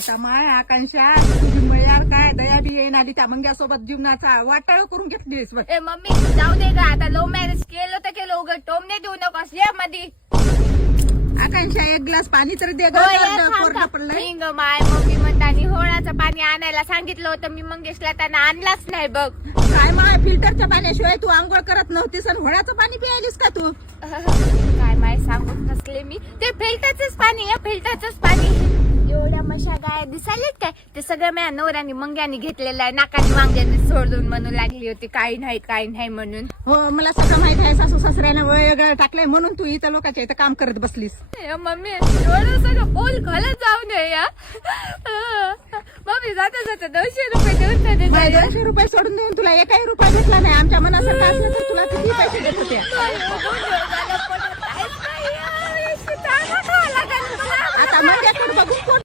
आता माय आकांक्षा तुझी मयार काय दया बी येईन आली त्या मंग्यासोबत जीवनाचा वाटाळ करून घेतलीस बघ. ए मम्मी जाऊ दे ग आता. लव्ह मॅरेज केलं तर केलं उघड टोमने देऊ नकोस ये मधी. आकांक्षा एक ग्लास पाणी तर दे ग. होय, कोरडं पडलंय. हिंग माय मम्मी म्हणतानी होळाचं पाणी आणायला सांगितलं होतं मी मंगेशला, त्यांना आणलाच नाही बघ. काय माय फिल्टरच्या पाण्याशिवाय तू आंघोळ करत नव्हतीस आणि होळ्याचं पाणी पियालीस का तू? काय माय सांगून फसले मी. ते फिल्टरचंच पाणी आहे, फिल्टरचंच पाणी. एवढ्या मशा गाय दिसायलेत काय ते सगळं माझ्या नवऱ्याने मंग्याने घेतलेलं आहे. नाकाने वांग्याने सोडून म्हणू लागली होती काही नाही म्हणून. हो मला सगळं माहित आहे. सासू सासऱ्यानं वेगळं टाकलंय म्हणून तू इथं लोकांच्या इथं काम करत बसलीस. मम्मी एवढं सगळं बोल घालत जाऊ नये या. मम्मी जाता जाता 200 रुपये देऊन बाई, जाते. 200 रुपये सोडून देऊन तुला एकही रुपया भेटला नाही. आमच्या मनासारखं असलं तर तुला किती पैसे देत होत्या. आता मंग्याकडे बघून कोण